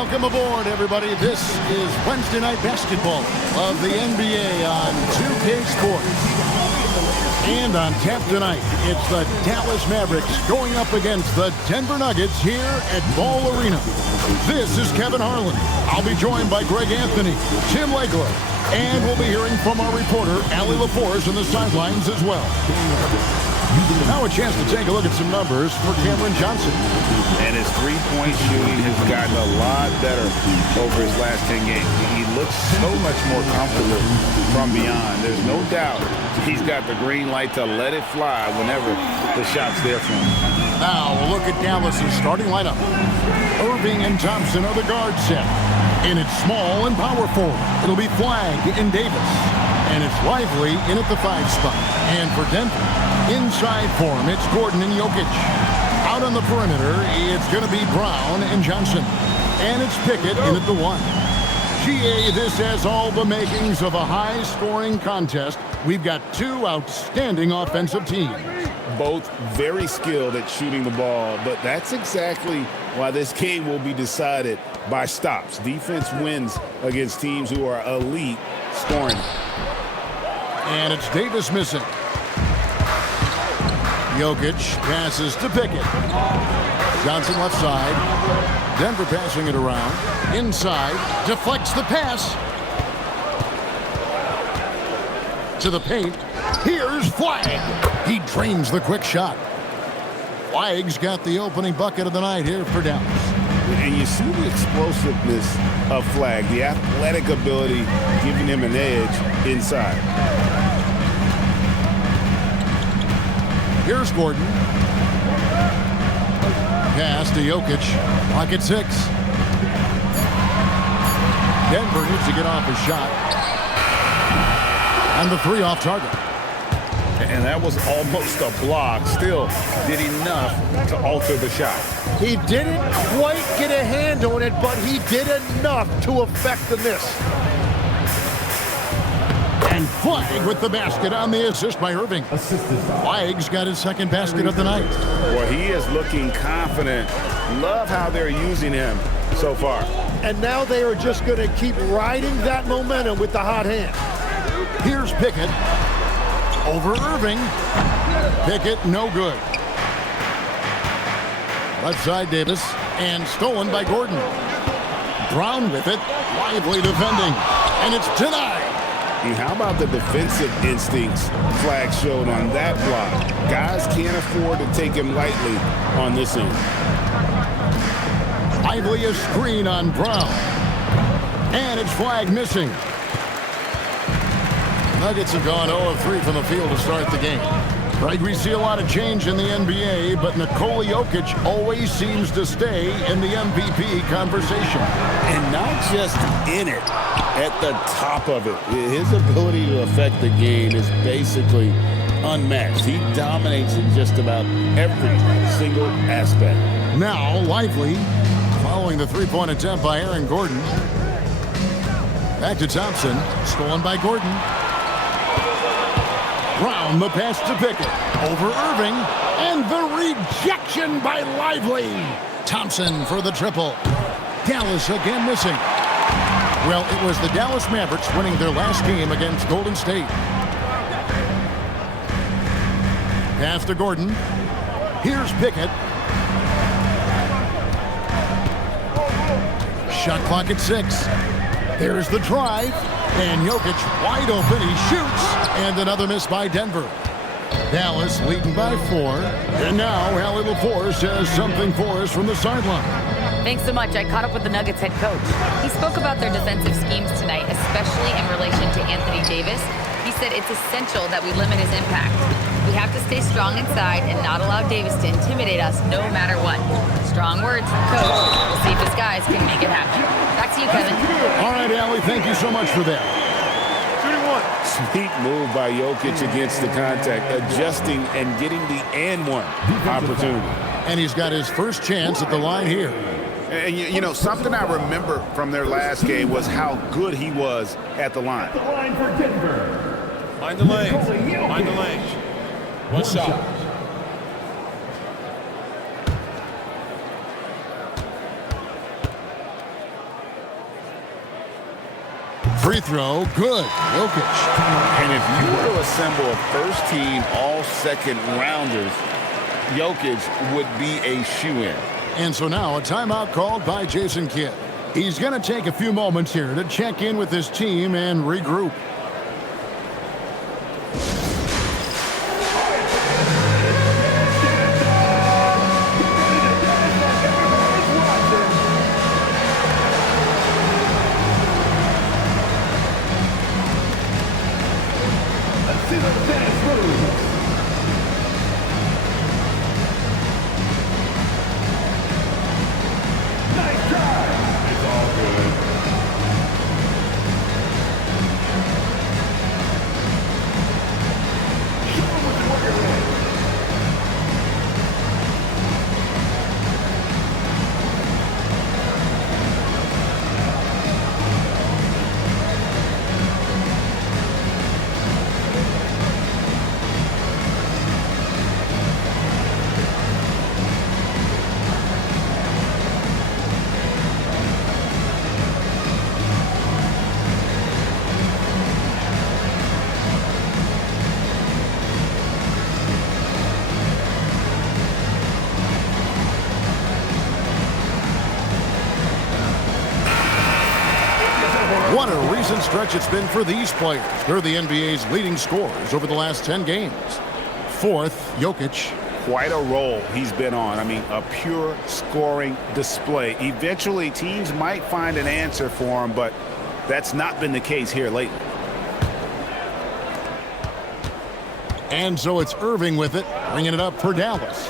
Welcome aboard, everybody. This is Wednesday Night Basketball of the NBA on 2K Sports. And on tap tonight, it's the Dallas Mavericks going up against the Denver Nuggets here at Ball Arena. This is Kevin Harlan. I'll be joined by Greg Anthony, Tim Legler, and we'll be hearing from our reporter, Allie LaForce, on the sidelines as well. Now a chance to take a look at some numbers for Cameron Johnson. And his three-point shooting has gotten a lot better over his last 10 games. He looks so much more comfortable from beyond. There's no doubt he's got the green light to let it fly whenever the shot's there for him. Now we'll look at Dallas's starting lineup. Irving and Thompson are the guard set. And it's small and power forward. It'll be Flagg and Davis. And it's Lively in at the 5 spot. And for Denver, inside for him, it's Gordon and Jokic. Out on the perimeter, it's going to be Brown and Johnson. And it's Pickett in at the 1. GA, this has all the makings of a high-scoring contest. We've got two outstanding offensive teams. Both very skilled at shooting the ball, but that's exactly why this game will be decided by stops. Defense wins against teams who are elite scoring. And it's Davis missing. Jokic passes to Pickett. Johnson left side. Denver passing it around. Inside. Deflects the pass. To the paint. Here's Flagg. He drains the quick shot. Flagg's got the opening bucket of the night here for Dallas. And you see the explosiveness of Flagg, the athletic ability giving him an edge inside. Here's Gordon. Pass to Jokic. Clock at 6. Denver needs to get off his shot. And the 3 off target. And that was almost a block. Still did enough to alter the shot. He didn't quite get a hand on it, but he did enough to affect the miss. And Flagg with the basket on the assist by Irving. Flagg's got his second basket of the night. Well, he is looking confident. Love how they're using him so far. And now they are just going to keep riding that momentum with the hot hand. Here's Pickett. Over Irving. Pickett, no good. Left side, Davis. And stolen by Gordon. Brown with it. Lively defending. And it's denied. And how about the defensive instincts Flagg showed on that block? Guys can't afford to take him lightly on this end. Lively a screen on Brown. And it's Flagg missing. Nuggets have gone 0 of 3 from the field to start the game. Right, we see a lot of change in the NBA, but Nikola Jokic always seems to stay in the MVP conversation. And not just in it, at the top of it. His ability to affect the game is basically unmatched. He dominates in just about every single aspect. Now, Lively, following the three-point attempt by Aaron Gordon. Back to Thompson, stolen by Gordon. Brown, the pass to Pickett. Over Irving, and the rejection by Lively. Thompson for the triple. Dallas again missing. Well, it was the Dallas Mavericks winning their last game against Golden State. Pass to Gordon. Here's Pickett. Shot clock at 6. There's the drive. And Jokic wide open. He shoots. And another miss by Denver. Dallas leading by 4. And now Allie LaForce has something for us from the sideline. Thanks so much. I caught up with the Nuggets head coach. He spoke about their defensive schemes tonight, especially in relation to Anthony Davis. He said it's essential that we limit his impact. We have to stay strong inside and not allow Davis to intimidate us no matter what. Strong words from coach. We'll see if his guys can make it happen. Back to you, Kevin. All right, Allie, thank you so much for that. Sweet move by Jokic against the contact, adjusting and getting the and one opportunity. And he's got his first chance at the line here. And you know, something I remember from their last game was how good he was at the line. The line for Denver. Mind the lane. Mind the lane. One shot. Free throw, good. Jokic. And if you were to assemble a first-team all-second rounders, Jokic would be a shoo-in. And so now a timeout called by Jason Kidd. He's going to take a few moments here to check in with his team and regroup. What a recent stretch it's been for these players. They're the NBA's leading scorers over the last 10 games. Fourth, Jokic. Quite a roll he's been on. I mean, a pure scoring display. Eventually, teams might find an answer for him, but that's not been the case here lately. And so it's Irving with it, bringing it up for Dallas.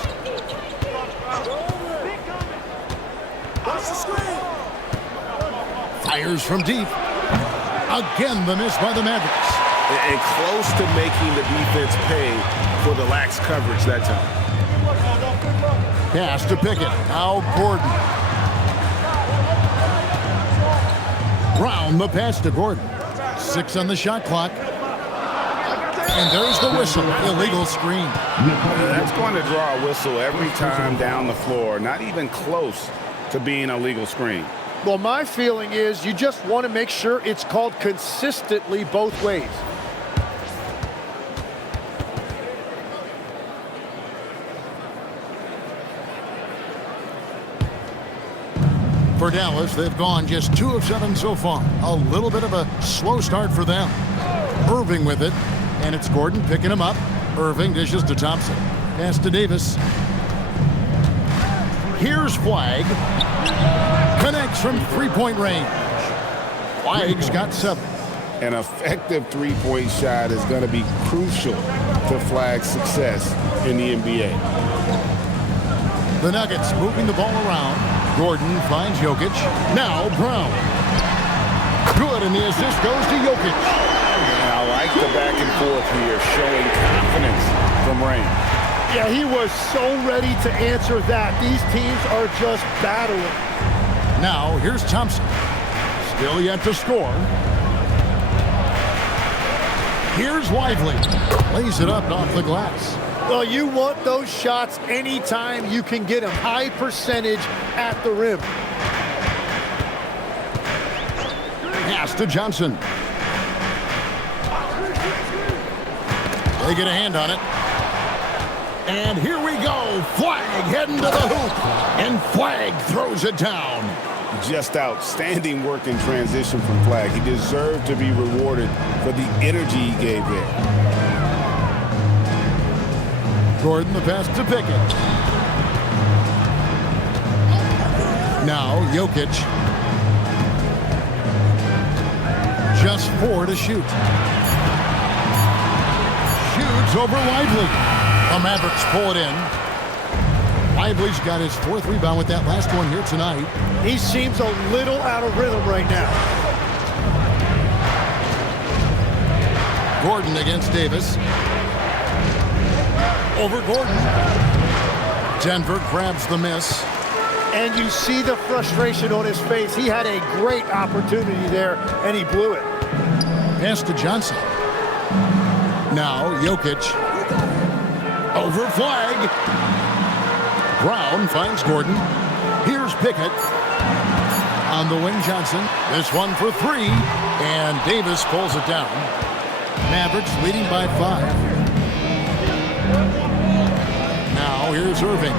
Fires from deep. Again, the miss by the Mavericks. And close to making the defense pay for the lax coverage that time. Pass to Pickett. Now Gordon. Brown, the pass to Gordon. 6 on the shot clock. And there's the whistle. Illegal screen. That's going to draw a whistle every time down the floor. Not even close to being a legal screen. Well, my feeling is you just want to make sure it's called consistently both ways. For Dallas, they've gone just 2 of 7 so far. A little bit of a slow start for them. Irving with it, and it's Gordon picking him up. Irving dishes to Thompson. Pass to Davis. Here's Flagg. Connects from three-point range. Flagg's got 7. An effective three-point shot is going to be crucial to Flagg's success in the NBA. The Nuggets moving the ball around. Gordon finds Jokic. Now Brown. Good, and the assist goes to Jokic. And I like the back and forth here, showing confidence from Rain. Yeah, he was so ready to answer that. These teams are just battling. Now, here's Thompson. Still yet to score. Here's Lively. Lays it up off the glass. Well, you want those shots anytime you can get them. High percentage at the rim. Pass to Johnson. They get a hand on it. And here we go. Flagg heading to the hoop. And Flagg throws it down. Just outstanding work in transition from Flagg. He deserved to be rewarded for the energy he gave there. Gordon, the pass to Pickett. Now Jokic. Just 4 to shoot. Shoots over Lively. The Mavericks pull it in. Lively's got his 4th rebound with that last one here tonight. He seems a little out of rhythm right now. Gordon against Davis. Over Gordon. Denver grabs the miss. And you see the frustration on his face. He had a great opportunity there, and he blew it. Pass to Johnson. Now Jokic. Over Flagg. Brown finds Gordon. Here's Pickett. On the wing, Johnson. This one for three. And Davis pulls it down. Mavericks leading by 5. Now here's Irving.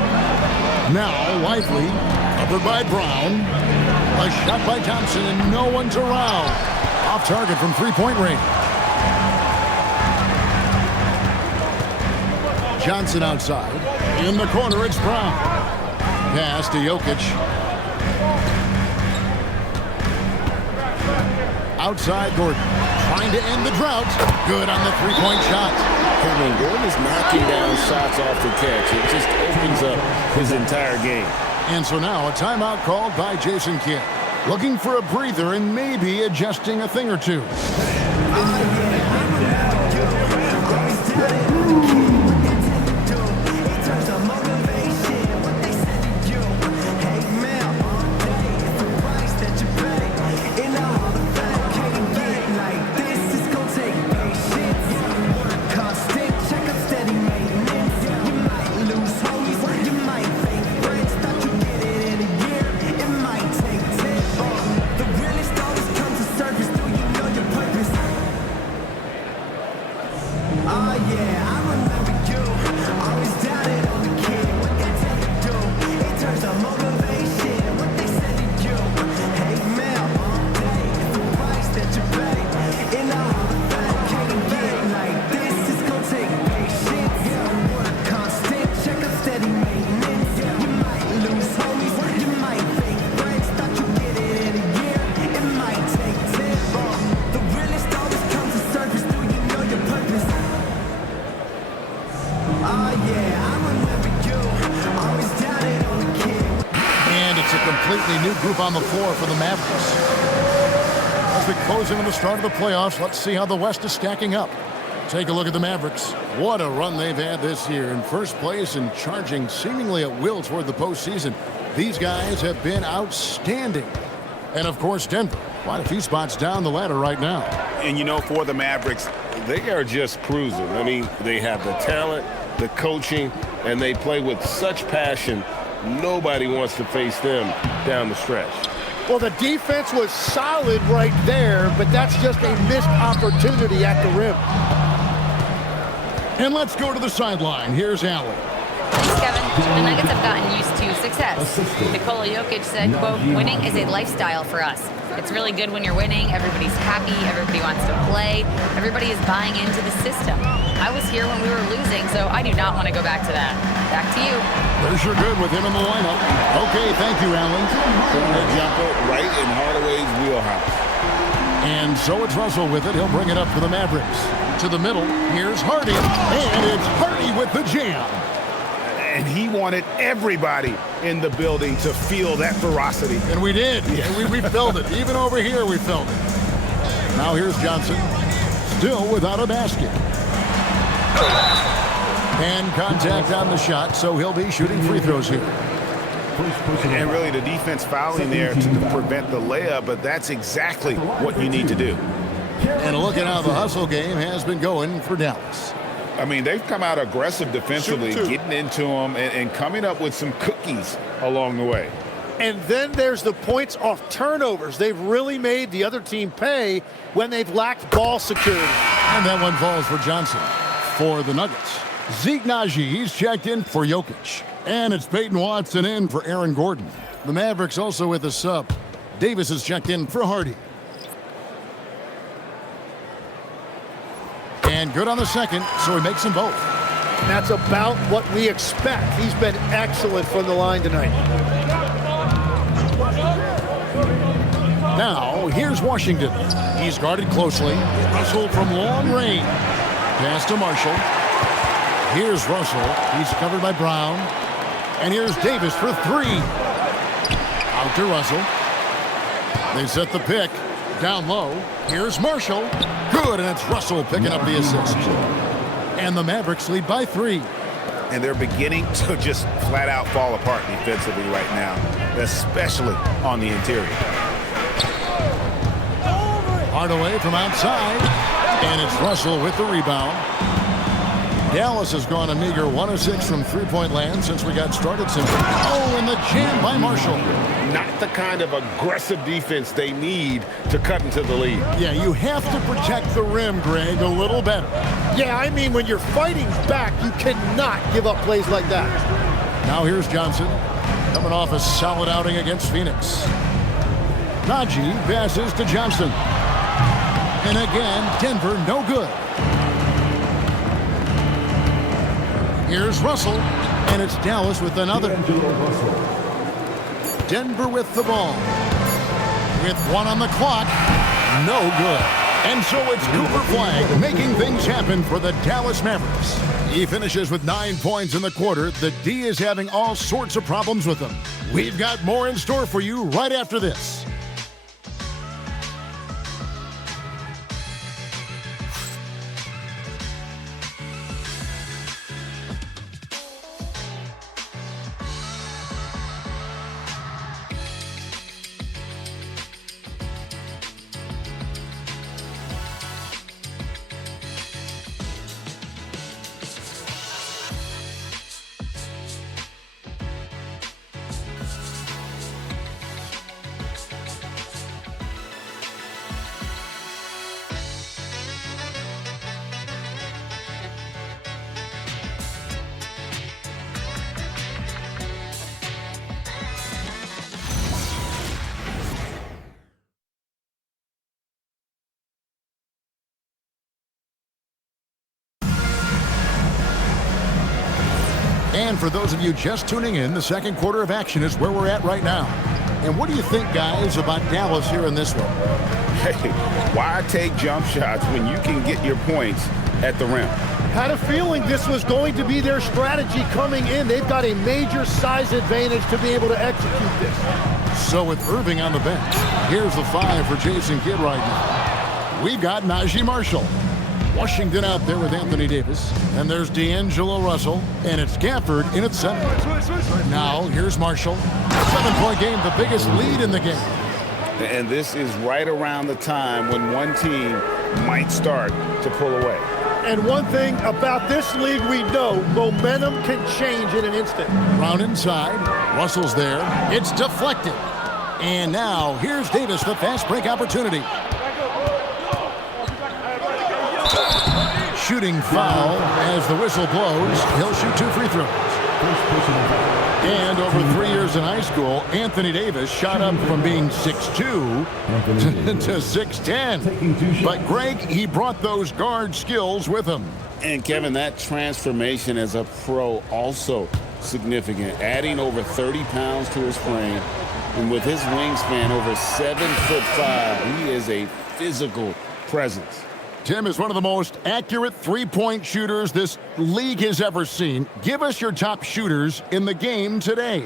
Now Lively. Covered by Brown. A shot by Thompson, and no one's around. Off target from three-point range. Johnson outside. In the corner, it's Brown. Pass to Jokic. Outside, Gordon. Trying to end the drought. Good on the three-point shot. When Gordon is knocking down shots off the catch, it just opens up his entire game. And so now a timeout called by Jason Kidd. Looking for a breather and maybe adjusting a thing or two. New group on the floor for the Mavericks. As we close in on the start of the playoffs, let's see how the West is stacking up. Take a look at the Mavericks. What a run they've had this year. In first place and charging seemingly at will toward the postseason. These guys have been outstanding. And of course, Denver, quite a few spots down the ladder right now. And you know, for the Mavericks, they are just cruising. I mean, they have the talent, the coaching, and they play with such passion. Nobody wants to face them down the stretch. Well, the defense was solid right there, but that's just a missed opportunity at the rim. And let's go to the sideline. Here's Allen. Thanks, Kevin. The Nuggets have gotten used to success. Nikola Jokic said, quote, "Winning is a lifestyle for us. It's really good when you're winning. Everybody's happy. Everybody wants to play. Everybody is buying into the system. I was here when we were losing, so I do not want to go back to that. Back to you." They're sure good with him in the lineup. Okay, thank you, Allen. A jumper right in Hardaway's wheelhouse. And so it's Russell with it. He'll bring it up for the Mavericks. To the middle, here's Hardy. And it's Hardy with the jam. And he wanted everybody in the building to feel that ferocity. And we did. Yeah. We felt it. Even over here, we felt it. Now here's Johnson. Still without a basket. And contact on the shot, so he'll be shooting free throws here. And really the defense fouling there to prevent the layup, but that's exactly what you need to do. And a look at how the hustle game has been going for Dallas. I mean, they've come out aggressive defensively, getting into them and coming up with some cookies along the way. And then there's the points off turnovers. They've really made the other team pay when they've lacked ball security. And that one falls for Johnson. For the Nuggets, Zeke Naji, he's checked in for Jokic. And it's Peyton Watson in for Aaron Gordon. The Mavericks also with a sub. Davis is checked in for Hardy. And good on the second, so he makes them both. And that's about what we expect. He's been excellent from the line tonight. Now, here's Washington. He's guarded closely. Russell from long range. Pass to Marshall. Here's Russell. He's covered by Brown. And here's Davis for three. Out to Russell. They set the pick. Down low. Here's Marshall. Good, and it's Russell picking up the assist. And the Mavericks lead by 3. And they're beginning to just flat out fall apart defensively right now, especially on the interior. Hardaway from outside. And it's Russell with the rebound. Dallas has gone a meager 1 of 6 from three-point land since we got started. Oh, and the jam by Marshall. Not the kind of aggressive defense they need to cut into the lead. Yeah, you have to protect the rim, Greg, a little better. Yeah, I mean, when you're fighting back, you cannot give up plays like that. Now here's Johnson, coming off a solid outing against Phoenix. Najee passes to Johnson. And again, Denver no good. Here's Russell, and it's Dallas with another. Denver with the ball. With 1 on the clock, no good. And so it's Cooper Flag making things happen for the Dallas Mavericks. He finishes with 9 points in the quarter. The D is having all sorts of problems with him. We've got more in store for you right after this. And for those of you just tuning in, the second quarter of action is where we're at right now. And what do you think, guys, about Dallas here in this one? Hey, why take jump shots when you can get your points at the rim? Had a feeling this was going to be their strategy coming in. They've got a major size advantage to be able to execute this. So with Irving on the bench, here's the 5 for Jason Kidd right now. We've got Najee Marshall. Washington out there with Anthony Davis. And there's D'Angelo Russell. And it's Gafford in at center. Now, here's Marshall. 7-point game, the biggest lead in the game. And this is right around the time when one team might start to pull away. And one thing about this league we know, momentum can change in an instant. Brown inside. Russell's there. It's deflected. And now, here's Davis, the fast break opportunity. Shooting foul as the whistle blows. He'll shoot 2 free throws. And over 3 years in high school, Anthony Davis shot up from being 6'2" to 6'10". But Greg, he brought those guard skills with him. And Kevin, that transformation as a pro also significant. Adding over 30 pounds to his frame. And with his wingspan over 7'5", he is a physical presence. Tim is one of the most accurate three-point shooters this league has ever seen. Give us your top shooters in the game today.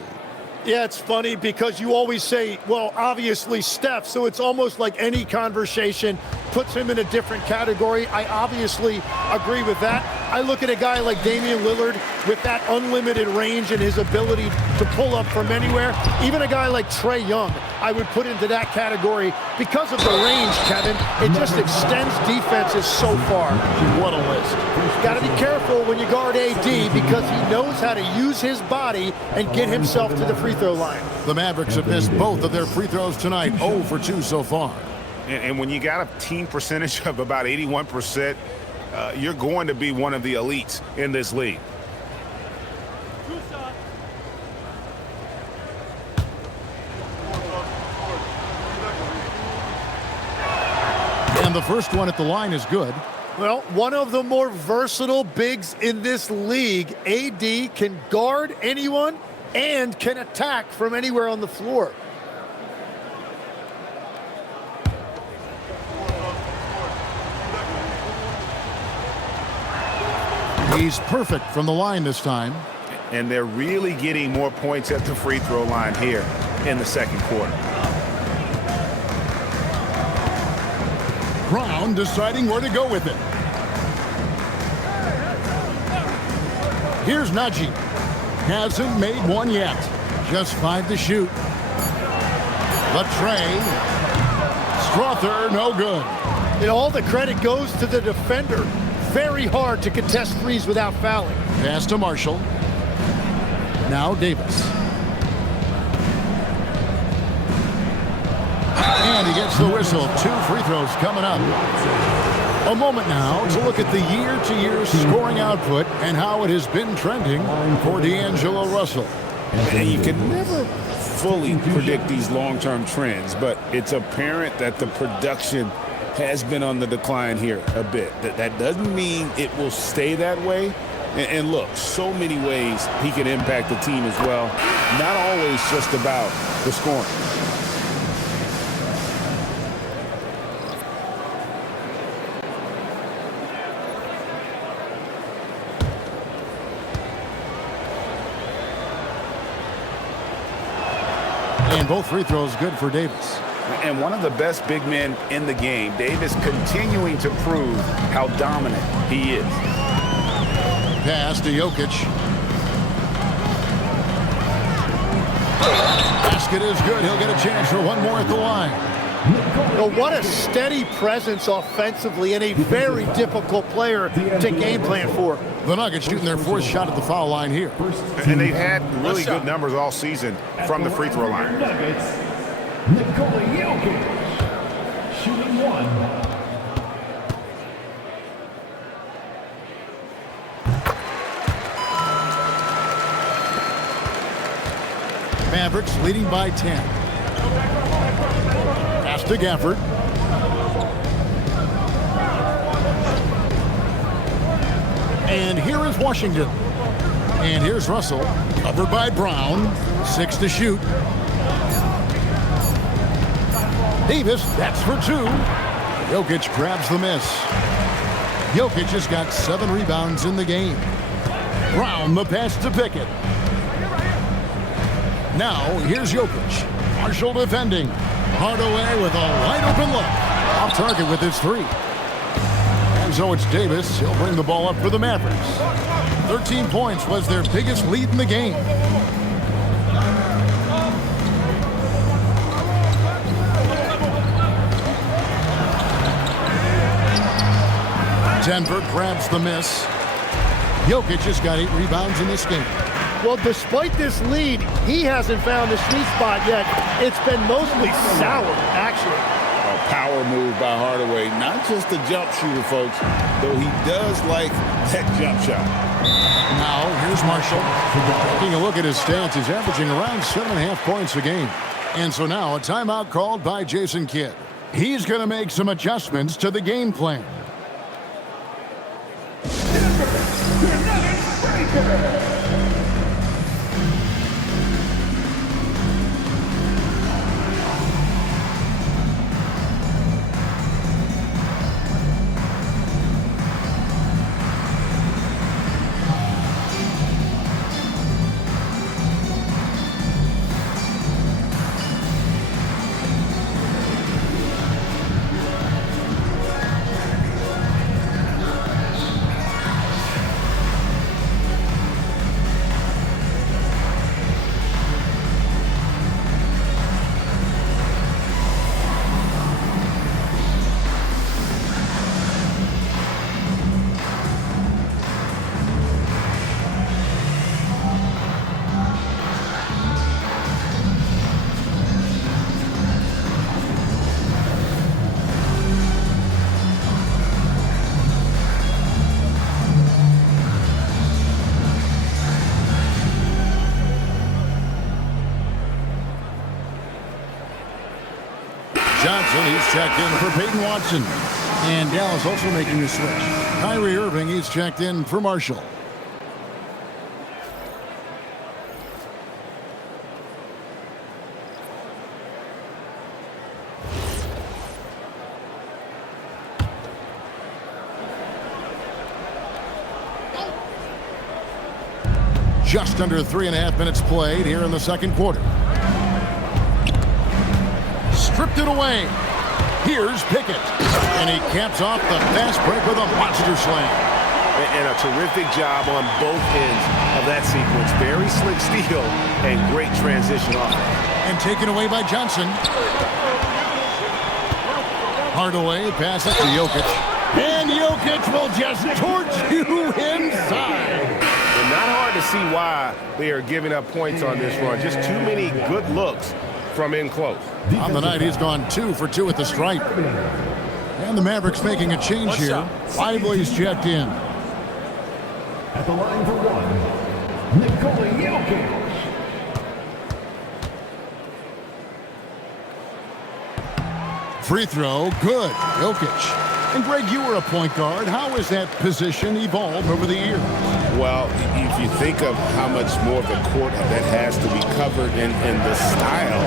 Yeah, it's funny because you always say, well, obviously Steph, so it's almost like any conversation puts him in a different category. I obviously agree with that. I look at a guy like Damian Lillard with that unlimited range and his ability to pull up from anywhere. Even a guy like Trae Young, I would put into that category because of the range, Kevin. It just extends defenses so far. What a list. Got to be careful when you guard AD because he knows how to use his body and get himself to the free throw line. The Mavericks have missed both of their free throws tonight, 0 for 2 so far. And when you got a team percentage of about 81%, you're going to be one of the elites in this league. And the first one at the line is good. Well, one of the more versatile bigs in this league. AD can guard anyone and can attack from anywhere on the floor. He's perfect from the line this time. And they're really getting more points at the free throw line here in the second quarter. Brown deciding where to go with it. Here's Najee. Hasn't made one yet. Just 5 to shoot. Latrey. Strother, no good. And all the credit goes to the defender. very hard to contest threes without fouling. Pass to Marshall. Now Davis. And he gets the whistle. 2 free throws coming up. A moment now to look at the year-to-year scoring output and how it has been trending for D'Angelo Russell. And you can never fully predict these long-term trends, but it's apparent that the production has been on the decline here a bit. That doesn't mean it will stay that way. And look, so many ways he can impact the team as well. Not always just about the scoring. And both free throws good for Davis. And one of the best big men in the game, Davis continuing to prove how dominant he is. Pass to Jokic. Basket is good. He'll get a chance for one more at the line. Well, what a steady presence offensively and a very difficult player to game plan for. The Nuggets shooting their 4th shot at the foul line here. And they've had really good numbers all season from the free throw line. Nikola Jokic, shooting 1. Mavericks leading by 10. Pass to Gafford. And here is Washington. And here's Russell. Covered by Brown. 6 to shoot. Davis, that's for 2. Jokic grabs the miss. Jokic has got 7 rebounds in the game. Brown, the pass to Pickett. Now, here's Jokic. Marshall defending. Hardaway with a wide-open look. Off target with his 3. And so it's Davis. He'll bring the ball up for the Mavericks. 13 points was their biggest lead in the game. Denver grabs the miss. Jokic has got 8 rebounds in this game. Well, despite this lead, he hasn't found the sweet spot yet. It's been mostly sour, actually. A power move by Hardaway. Not just a jump shooter, folks, though he does like that jump shot. Now, here's Marshall. Taking a look at his stats, he's averaging around 7.5 points a game. And so now a timeout called by Jason Kidd. He's going to make some adjustments to the game plan. Johnson, he's checked in for Peyton Watson. And Dallas also making a switch. Kyrie Irving, he's checked in for Marshall. Just under 3.5 minutes played here in the second quarter. Stripped it away. Here's Pickett. And he caps off the fast break with a monster slam. And a terrific job on both ends of that sequence. Very slick steal and great transition off. And taken away by Johnson. Hardaway passes to Jokic. And Jokic will just torch you inside. And not hard to see why they are giving up points on this run. Just too many good looks from in close. On the night, he's gone 2 for 2 at the stripe. And the Mavericks making a change here. Lively's checked in. At the line for one, Nikola Jokic. Free throw, good. Jokic. And Greg, you were a point guard. How has that position evolved over the years? Well, if you think of how much more of the court that has to be covered and the style,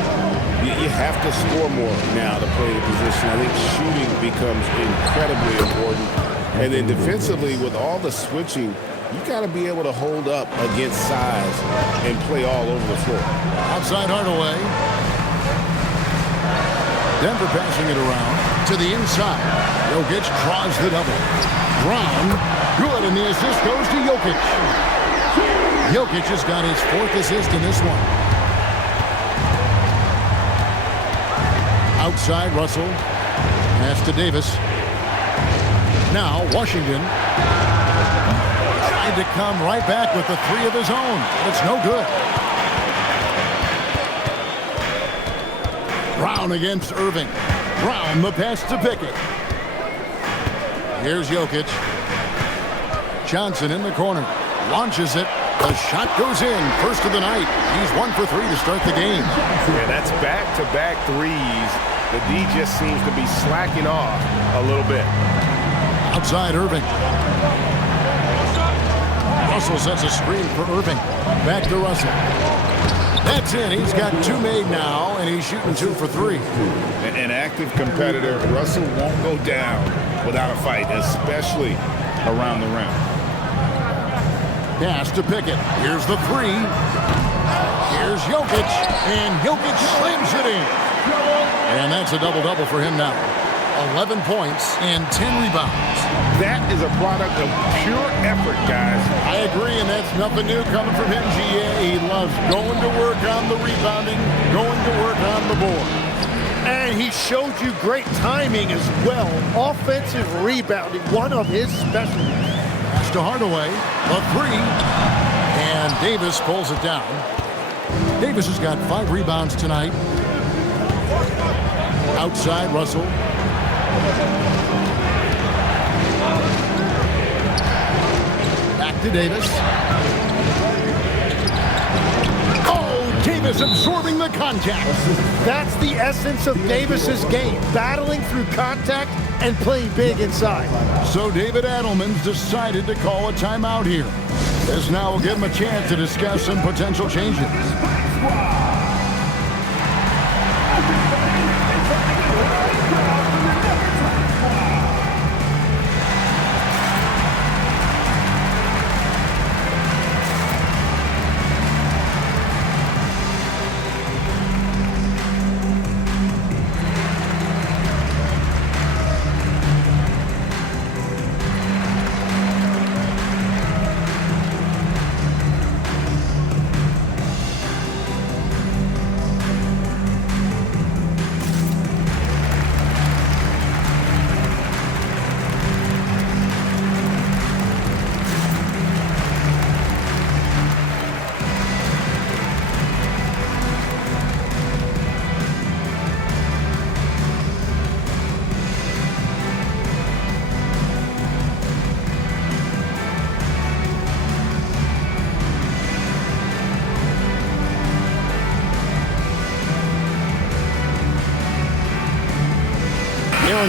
you have to score more now to play the position. I think shooting becomes incredibly important. And then defensively, with all the switching, you got to be able to hold up against size and play all over the floor. Outside Hardaway. Denver passing it around to the inside. Jokic draws the double. Brown, good, and the assist goes to Jokic. Jokic has got his 4th assist in this one. Outside, Russell. Pass to Davis. Now, Washington tried to come right back with the 3 of his own. But it's no good. Brown against Irving. Brown, the pass to Pickett. Here's Jokic. Johnson in the corner. Launches it. The shot goes in. First of the night. He's 1 for 3 to start the game. Yeah, that's back-to-back threes. The D just seems to be slacking off a little bit. Outside Irving. Russell sets a screen for Irving. Back to Russell. That's it. He's got 2 made now, and he's shooting 2 for 3. An active competitor, Russell won't go down without a fight, especially around the rim. Pass to Pickett. Here's the 3. Here's Jokic, and Jokic slams it in. And that's a double-double for him now. 11 points and 10 rebounds. That is a product of pure effort, guys. I agree, and that's nothing new coming from him, GA. He loves going to work on the rebounding, going to work on the board. And he showed you great timing as well. Offensive rebounding, one of his specialties. Pass to Hardaway, the 3. And Davis pulls it down. Davis has got 5 rebounds tonight. Outside, Russell. Back to Davis. Oh, Davis absorbing the contact. That's the essence of Davis's game, battling through contact and playing big inside. So David Adelman's decided to call a timeout here. This now will give him a chance to discuss some potential changes.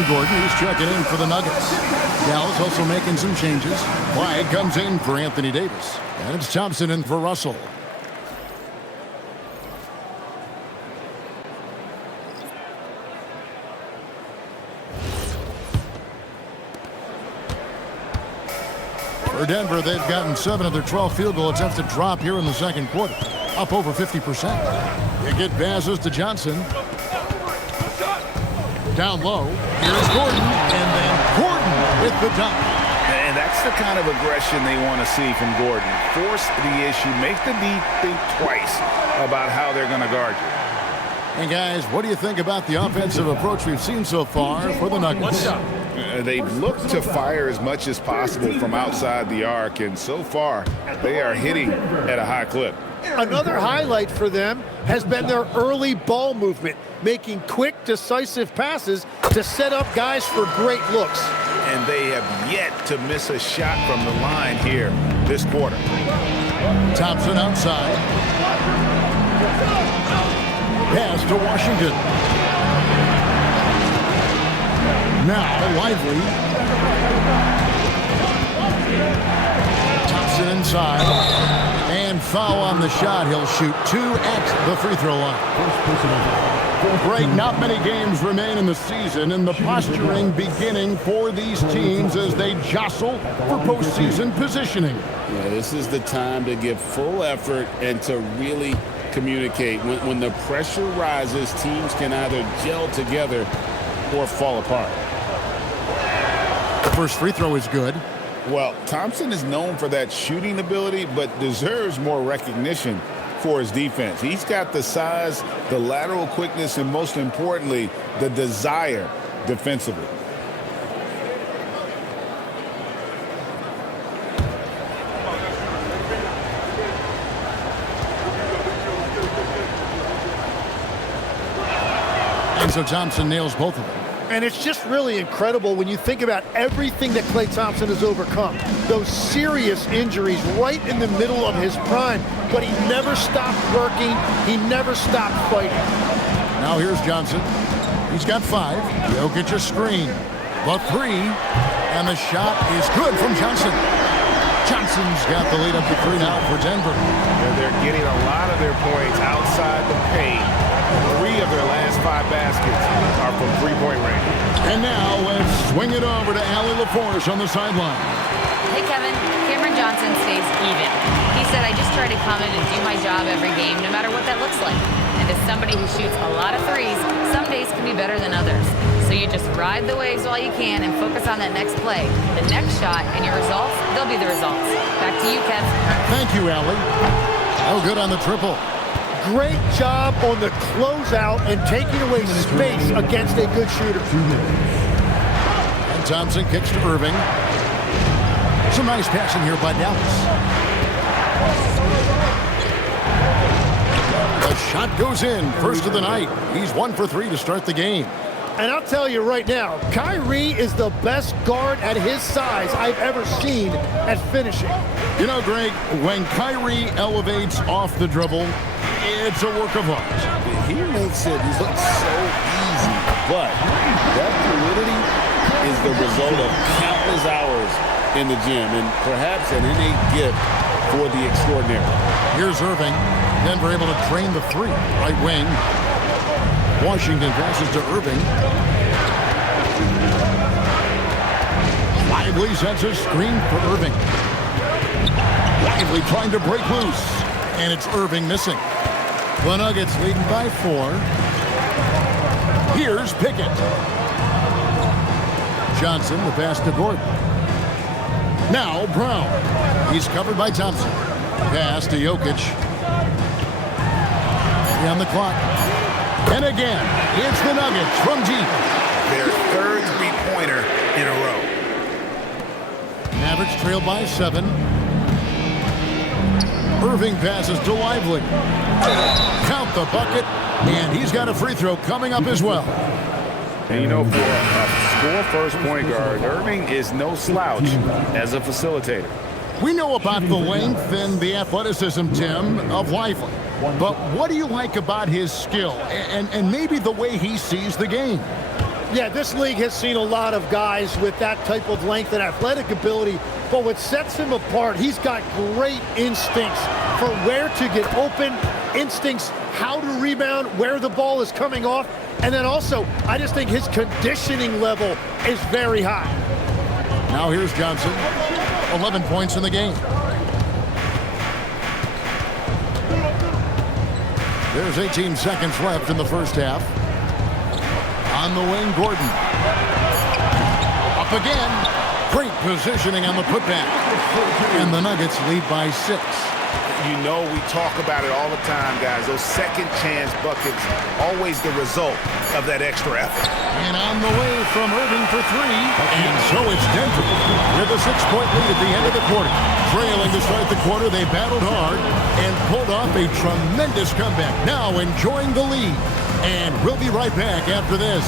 Gordon, he's checking in for the Nuggets. Dallas also making some changes. Flag comes in for Anthony Davis. And it's Thompson in for Russell. For Denver, they've gotten 7 of their 12 field goal attempts to drop here in the second quarter. Up over 50%. They get passes to Johnson. Down low, here's Gordon, and then Gordon with the dunk. And that's the kind of aggression they want to see from Gordon. Force the issue, make the D think twice about how they're going to guard you. And guys, what do you think about the offensive approach we've seen so far for the Nuggets? One shot. They've looked to fire as much as possible from outside the arc, and so far they are hitting at a high clip. Another highlight for them has been their early ball movement, making quick, decisive passes to set up guys for great looks. And they have yet to miss a shot from the line here this quarter. Thompson outside. Pass to Washington. Now Lively. Thompson inside. And foul on the shot. He'll shoot 2 at the free throw line. Greg, not many games remain in the season, and the posturing beginning for these teams as they jostle for postseason positioning. Yeah, this is the time to give full effort and to really communicate. When the pressure rises, teams can either gel together or fall apart. The first free throw is good. Well, Thompson is known for that shooting ability, but deserves more recognition for his defense. He's got the size, the lateral quickness, and most importantly, the desire defensively. And so Thompson nails both of them. And it's just really incredible when you think about everything that Klay Thompson has overcome. Those serious injuries right in the middle of his prime. But he never stopped working. He never stopped fighting. Now here's Johnson. He's got 5. Jokic a screen. The 3. And the shot is good from Johnson. Johnson's got the lead up to 3 now for Denver. And they're getting a lot of their points outside the paint. 3 of their last 5 baskets are from three-point range. And now let's swing it over to Allie LaForce on the sideline. Hey, Kevin. Cameron Johnson stays even. He said, I just try to come in and do my job every game, no matter what that looks like. And as somebody who shoots a lot of threes, some days can be better than others. So you just ride the waves while you can and focus on that next play. The next shot and your results, they'll be the results. Back to you, Kev. Thank you, Allie. Oh, good on the triple. Great job on the closeout and taking away space against a good shooter. And Thompson kicks to Irving. Some nice passing here by Dallas. The shot goes in. First of the night. He's 1 for 3 to start the game. And I'll tell you right now, Kyrie is the best guard at his size I've ever seen at finishing. You know, Greg, when Kyrie elevates off the dribble, it's a work of art. He makes it look so easy, but that fluidity is the result of countless hours in the gym and perhaps an innate gift for the extraordinary. Here's Irving. Denver able to drain the 3. Right wing. Washington passes to Irving. Lively sets a screen for Irving. Lively trying to break loose. And it's Irving missing. The Nuggets leading by 4. Here's Pickett. Johnson, the pass to Gordon. Now Brown. He's covered by Thompson. Pass to Jokic. On the clock. And again, it's the Nuggets from deep. Their 3rd three-pointer in a row. Mavericks trail by 7. Irving passes to Lively. Count the bucket, and he's got a free throw coming up as well. And you know, for a score-first point guard, Irving is no slouch as a facilitator. We know about the length and the athleticism, Tim, of Lively. But what do you like about his skill and maybe the way he sees the game? Yeah, this league has seen a lot of guys with that type of length and athletic ability, but what sets him apart, he's got great instincts for where to get open, instincts how to rebound, where the ball is coming off, and then also, I just think his conditioning level is very high. Now here's Johnson, 11 points in the game. There's 18 seconds left in the first half. On the wing, Gordon. Up again. Great positioning on the putback. And the Nuggets lead by 6. You know, we talk about it all the time, guys. Those second chance buckets, always the result of that extra effort. And on the way from Irving for three. And so it's Denver with a 6-point lead at the end of the quarter. Trailing to start the quarter, they battled hard and pulled off a tremendous comeback. Now enjoying the lead. And we'll be right back after this.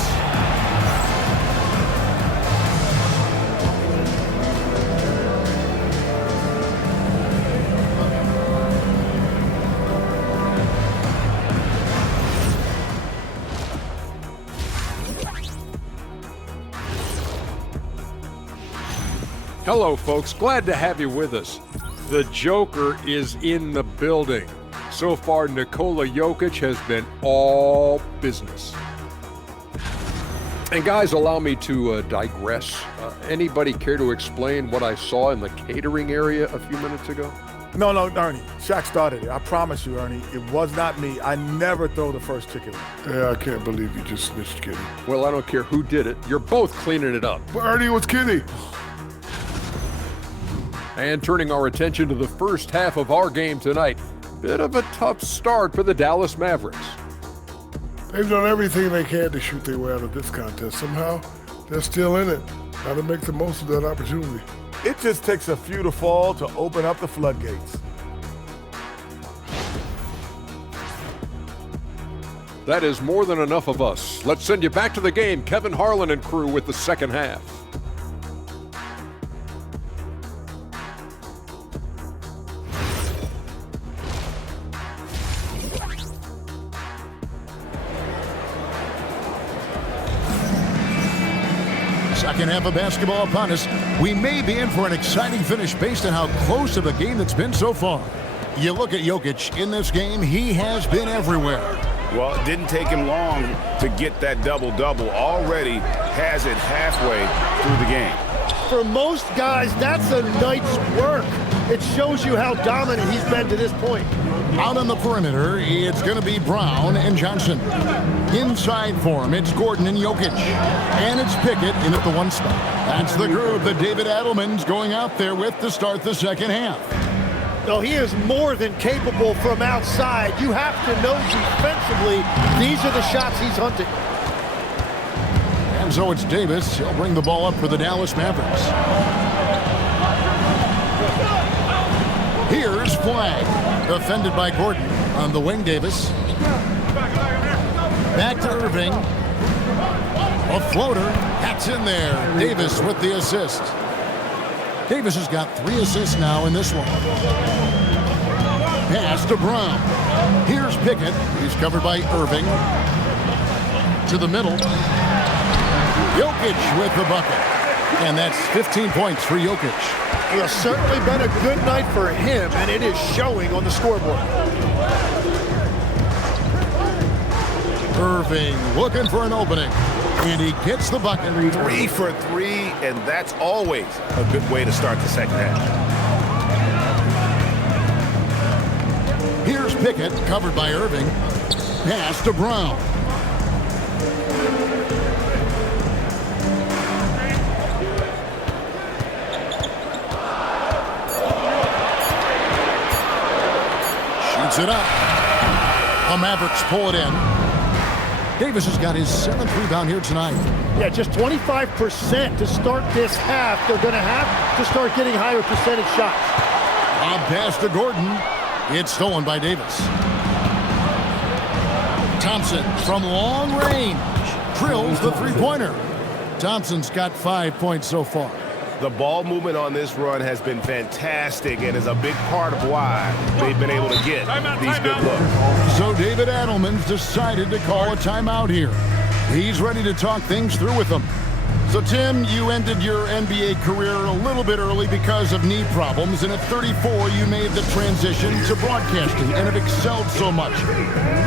Hello, folks. Glad to have you with us. The Joker is in the building. So far, Nikola Jokic has been all business. And guys, allow me to digress. Anybody care to explain what I saw in the catering area a few minutes ago? No, Ernie. Shaq started it. I promise you, Ernie. It was not me. I never throw the first chicken. Yeah, I can't believe you just snitched Kitty. Well, I don't care who did it. You're both cleaning it up. But Ernie was Kitty. And turning our attention to the first half of our game tonight. Bit of a tough start for the Dallas Mavericks. They've done everything they can to shoot their way out of this contest. Somehow, they're still in it. How to make the most of that opportunity. It just takes a few to fall to open up the floodgates. That is more than enough of us. Let's send you back to the game. Kevin Harlan and crew with the second half. Second half of basketball upon us. We may be in for an exciting finish based on how close of a game that's been so far. You look at Jokic in this game, he has been everywhere. Well, it didn't take him long to get that double-double. Already has it halfway through the game. For most guys, that's a night's work. It shows you how dominant he's been to this point. Out on the perimeter, it's going to be Brown and Johnson. Inside for him, it's Gordon and Jokic. And it's Pickett in at the one spot. That's the group that David Adelman's going out there with to start the second half. No, he is more than capable from outside. You have to know defensively, these are the shots he's hunting. And so it's Davis. He'll bring the ball up for the Dallas Mavericks. Here's Flag. Defended by Gordon on the wing. Davis. Back to Irving. A floater. That's in there. Davis with the assist. Davis has got 3 assists now in this one. Pass to Brown. Here's Pickett. He's covered by Irving. To the middle. Jokic with the bucket. And that's 15 points for Jokic. It's certainly been a good night for him, and it is showing on the scoreboard. Irving looking for an opening. And he gets the bucket. 3 for 3, and that's always a good way to start the second half. Here's Pickett, covered by Irving. Pass to Brown. Shoots it up. The Mavericks pull it in. Davis has got his 7th rebound here tonight. Yeah, just 25% to start this half. They're going to have to start getting higher percentage shots. Lob pass to Gordon. It's stolen by Davis. Thompson from long range drills the three-pointer. Thompson's got 5 points so far. The ball movement on this run has been fantastic and is a big part of why they've been able to get these good looks. So David Adelman's decided to call a timeout here. He's ready to talk things through with them. So, Tim, you ended your NBA career a little bit early because of knee problems, and at 34, you made the transition to broadcasting and have excelled so much.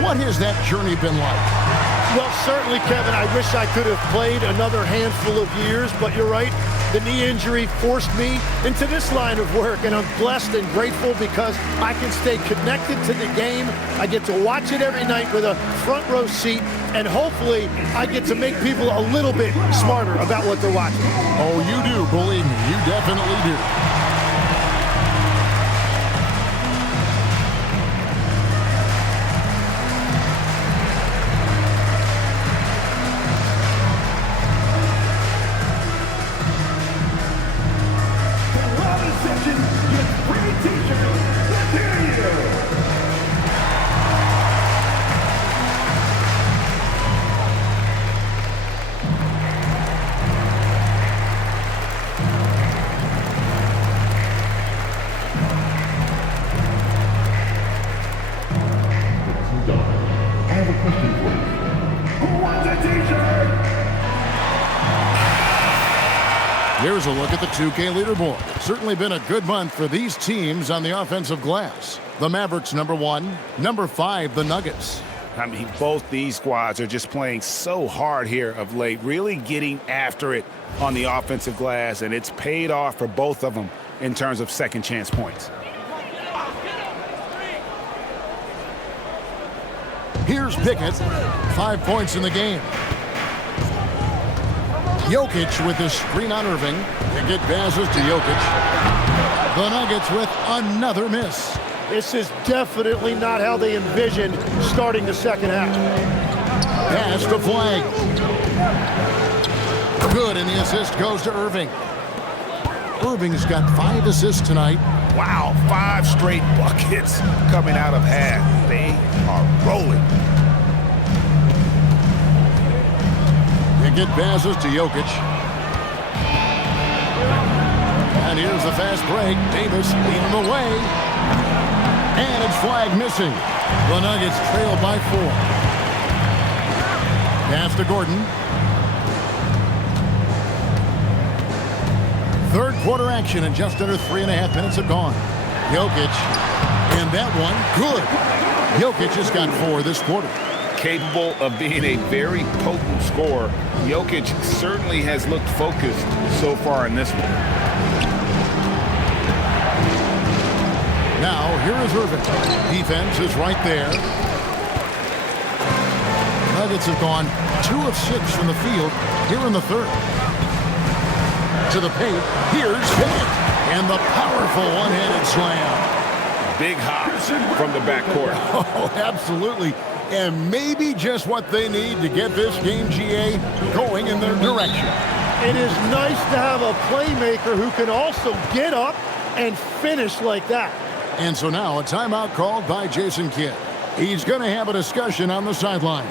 What has that journey been like? Well, certainly, Kevin, I wish I could have played another handful of years, but you're right. The knee injury forced me into this line of work, and I'm blessed and grateful because I can stay connected to the game. I get to watch it every night with a front row seat, and hopefully I get to make people a little bit smarter about what they're watching. Oh, you do, believe me, you definitely do. Here's a look at the 2K leaderboard. It's certainly been a good month for these teams on the offensive glass. The Mavericks #1, #5 the Nuggets. I mean, both these squads are just playing so hard here of late, really getting after it on the offensive glass, and it's paid off for both of them in terms of second chance points. Here's Pickett, 5 points in the game. Jokic with his screen on Irving. They get passes to Jokic. The Nuggets with another miss. This is definitely not how they envisioned starting the second half. Pass to Flag. Good, and the assist goes to Irving. Irving's got 5 assists tonight. Wow, 5 straight buckets coming out of half. They are rolling. They get passes to Jokic. And here's the fast break. Davis leading the way. And it's Flag missing. The Nuggets trail by 4. Pass to Gordon. Third quarter action, and just under 3.5 minutes have gone. Jokic, and that one, good. Jokic has got 4 this quarter. Capable of being a very potent scorer, Jokic certainly has looked focused so far in this one. Now, here is Irving. Defense is right there. Nuggets have gone 2 of 6 from the field here in the third. To the paint, here's Pickett, and the powerful one-handed slam. Big hops from the backcourt. Oh, absolutely. And maybe just what they need to get this game, GA, going in their direction. It is nice to have a playmaker who can also get up and finish like that. And so now a timeout called by Jason Kidd. He's going to have a discussion on the sideline.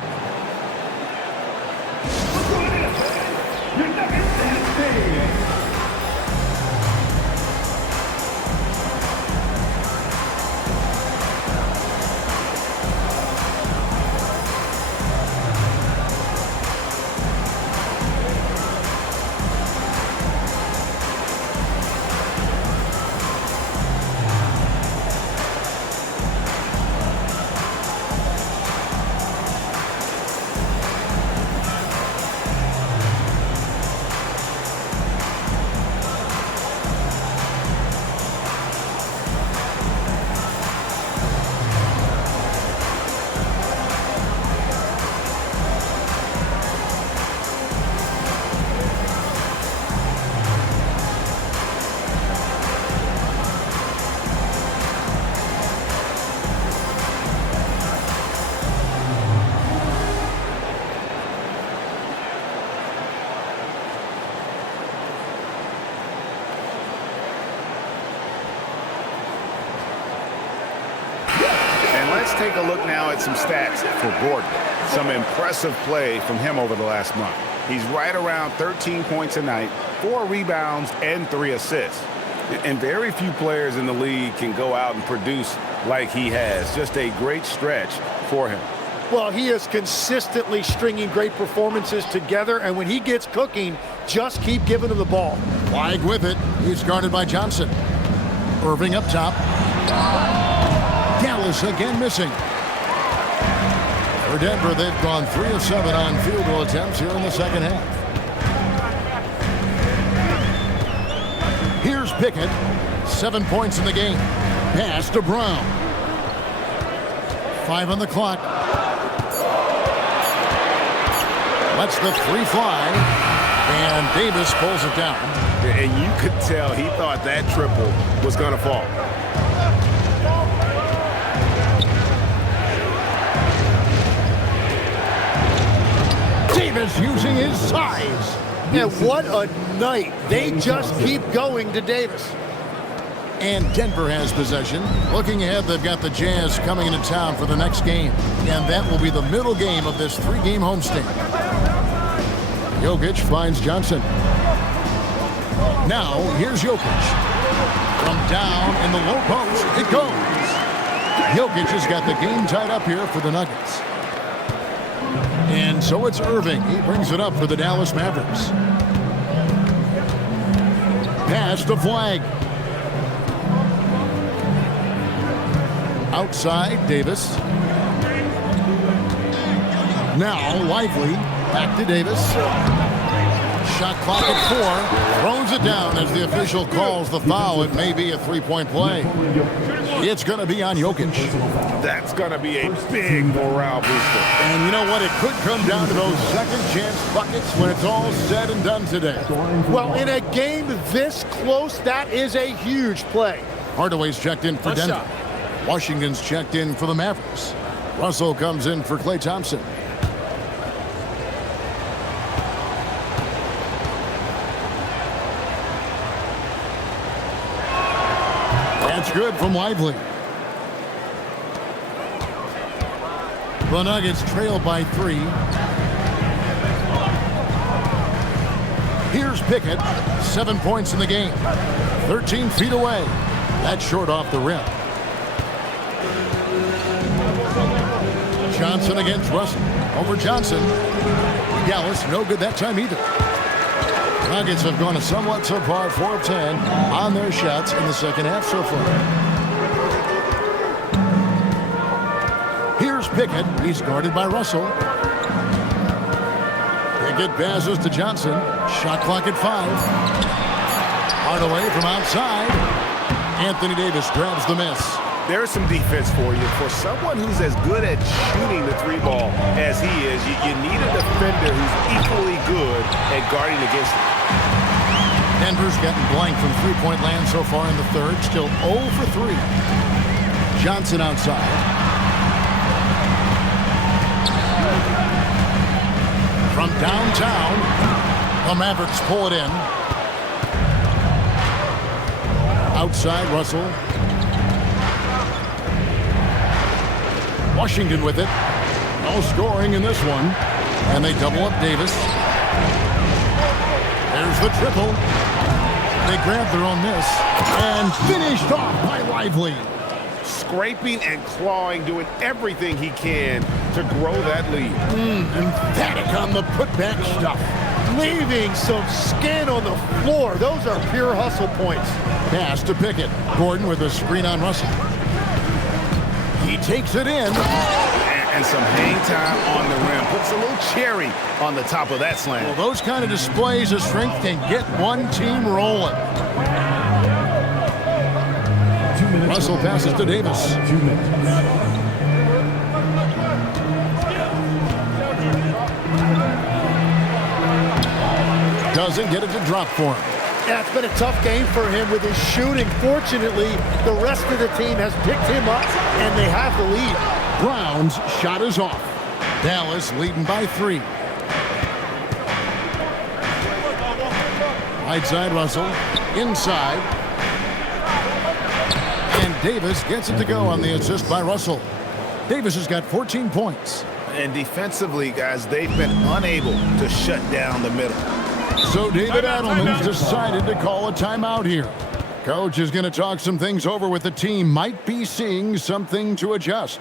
Let's take a look now at some stats for Gordon. Some impressive play from him over the last month. He's right around 13 points a night, 4 rebounds, and 3 assists. And very few players in the league can go out and produce like he has. Just a great stretch for him. Well, he is consistently stringing great performances together, and when he gets cooking, just keep giving him the ball. Flag with it. He's guarded by Johnson. Irving up top. Dallas again missing. For Denver, they've gone 3 of 7 on field goal attempts here in the second half. Here's Pickett. 7 points in the game. Pass to Brown. 5 on the clock. Lets the 3 fly. And Davis pulls it down. And you could tell he thought that triple was going to fall. Davis using his size. And what a night. They just keep going to Davis. And Denver has possession. Looking ahead, they've got the Jazz coming into town for the next game. And that will be the middle game of this 3-game homestand. Jokic finds Johnson. Now, here's Jokic. From down in the low post, it goes. Jokic has got the game tied up here for the Nuggets. And so it's Irving. He brings it up for the Dallas Mavericks. Pass to Flag. Outside, Davis. Now, Lively. Back to Davis. Shot clock at 4. Throws it down as the official calls the foul. It may be a three-point play. It's going to be on Jokic. That's going to be a big morale booster. And you know what? It could come down to those second-chance buckets when it's all said and done today. Well, in a game this close, that is a huge play. Hardaway's checked in for Denver. Washington's checked in for the Mavericks. Russell comes in for Klay Thompson. That's good from Lively. The Nuggets trail by 3. Here's Pickett. 7 points in the game. 13 feet away. That's short off the rim. Johnson against Russell. Over Johnson. Dallas, no good that time either. Nuggets have gone somewhat so far, 4 of 10 on their shots in the second half so far. Here's Pickett. He's guarded by Russell. Pickett passes to Johnson. Shot clock at 5. Hardaway from outside. Anthony Davis grabs the miss. There's some defense for you. For someone who's as good at shooting the 3 ball as he is, you need a defender who's equally good at guarding against it. Denver's gotten blank from three-point land so far in the third. Still 0 for 3. Johnson outside. From downtown, the Mavericks pull it in. Outside, Russell. Washington with it. No scoring in this one. And they double up Davis. There's the triple. They grab their own miss. And finished off by Lively. Scraping and clawing, doing everything he can to grow that lead. Emphatic on the putback stuff. Leaving some skin on the floor. Those are pure hustle points. Pass to Pickett. Gordon with a screen on Russell. He takes it in. And some hang time on the rim. Puts a little cherry on the top of that slam. Well, those kind of displays of strength can get one team rolling. Russell passes to Davis. 2 minutes. Doesn't get it to drop for him. Yeah, it's been a tough game for him with his shooting. Fortunately, the rest of the team has picked him up, and they have the lead. Brown's shot is off. Dallas leading by 3. Right side, Russell. Inside. And Davis gets it to go on the assist by Russell. Davis has got 14 points. And defensively, guys, they've been unable to shut down the middle. So David Adelman's decided to call a timeout here. Coach is going to talk some things over with the team. Might be seeing something to adjust.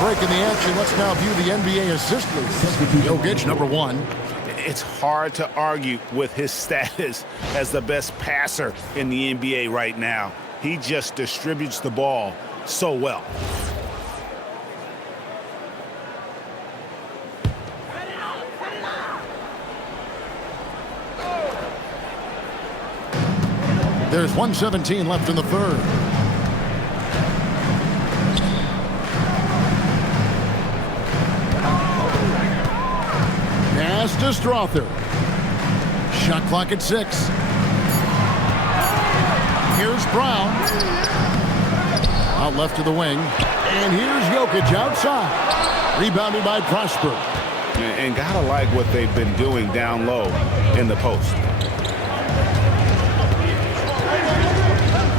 Break in the action. Let's now view the NBA assist list. Jokic, number 1. It's hard to argue with his status as the best passer in the NBA right now. He just distributes the ball so well. There's 1:17 left in the third. Pass to Strother. Shot clock at 6. Here's Brown. Out left to the wing. And here's Jokic outside. Rebounded by Prosper. And gotta like what they've been doing down low in the post.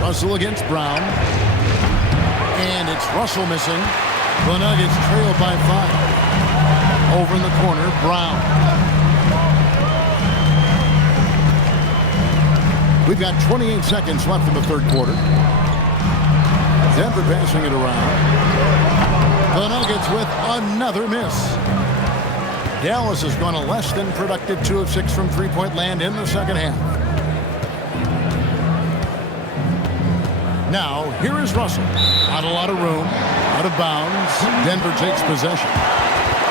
Russell against Brown. And it's Russell missing. The Nuggets trail by 5. Over in the corner, Brown. We've got 28 seconds left in the third quarter. Denver passing it around. The Nuggets with another miss. Dallas has gone a less than productive 2 of 6 from three-point land in the second half. Now, here is Russell. Not a lot of room. Out of bounds. Denver takes possession.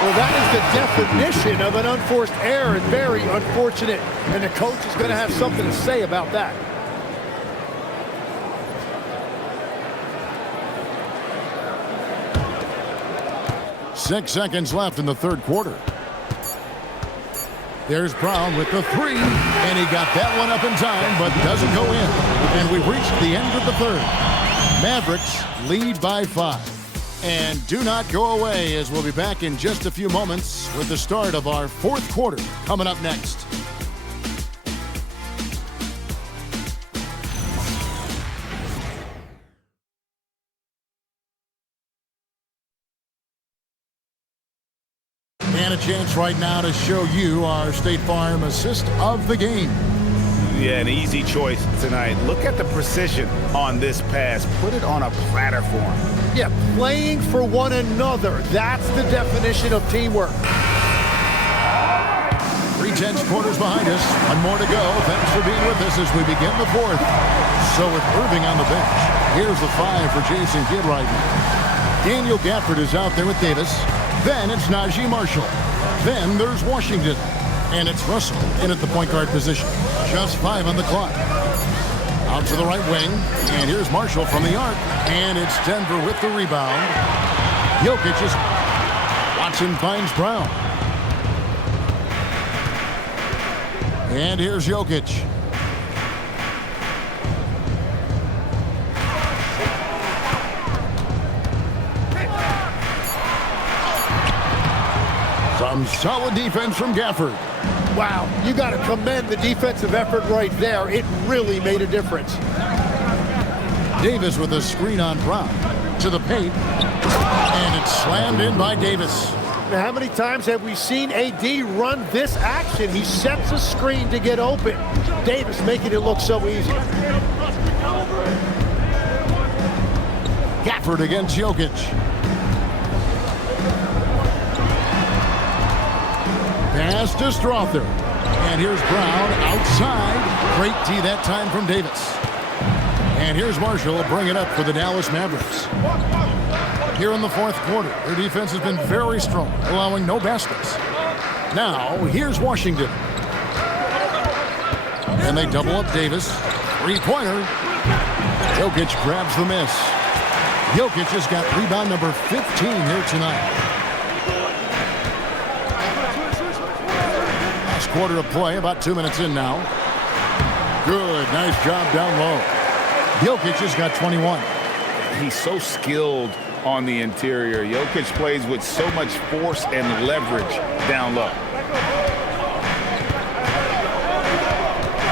Well, that is the definition of an unforced error and very unfortunate. And the coach is going to have something to say about that. Six seconds left in the third quarter. There's Brown with the 3, and he got that one up in time, but doesn't go in. And we've reached the end of the third. Mavericks lead by 5. And do not go away, as we'll be back in just a few moments with the start of our fourth quarter coming up next. And a chance right now to show you our State Farm assist of the game. Yeah, an easy choice tonight. Look at the precision on this pass. Put it on a platter form. Yeah, playing for one another. That's the definition of teamwork. 3/10 quarters behind us. One more to go. Thanks for being with us as we begin the fourth. So with Irving on the bench, here's the 5 for Jason Kidd right now. Daniel Gafford is out there with Davis. Then it's Najee Marshall. Then there's Washington. And it's Russell in at the point guard position. Just 5 on the clock. Out to the right wing. And here's Marshall from the arc. And it's Denver with the rebound. Jokic is... Watson finds Brown. And here's Jokic. Some solid defense from Gafford. Wow, you got to commend the defensive effort right there. It really made a difference. Davis with a screen on Brown. To the paint. And it's slammed in by Davis. Now, how many times have we seen AD run this action? He sets a screen to get open. Davis making it look so easy. Gafford against Jokic. Pass to Strother. And here's Brown outside. Great D that time from Davis. And here's Marshall bring it up for the Dallas Mavericks. Here in the fourth quarter, their defense has been very strong, allowing no baskets. Now, here's Washington. And they double up Davis. Three-pointer. Jokic grabs the miss. Jokic has got rebound number 15 here tonight. Quarter of play, about 2 minutes in now. Good, nice job down low. Jokic has got 21. He's so skilled on the interior. Jokic plays with so much force and leverage down low.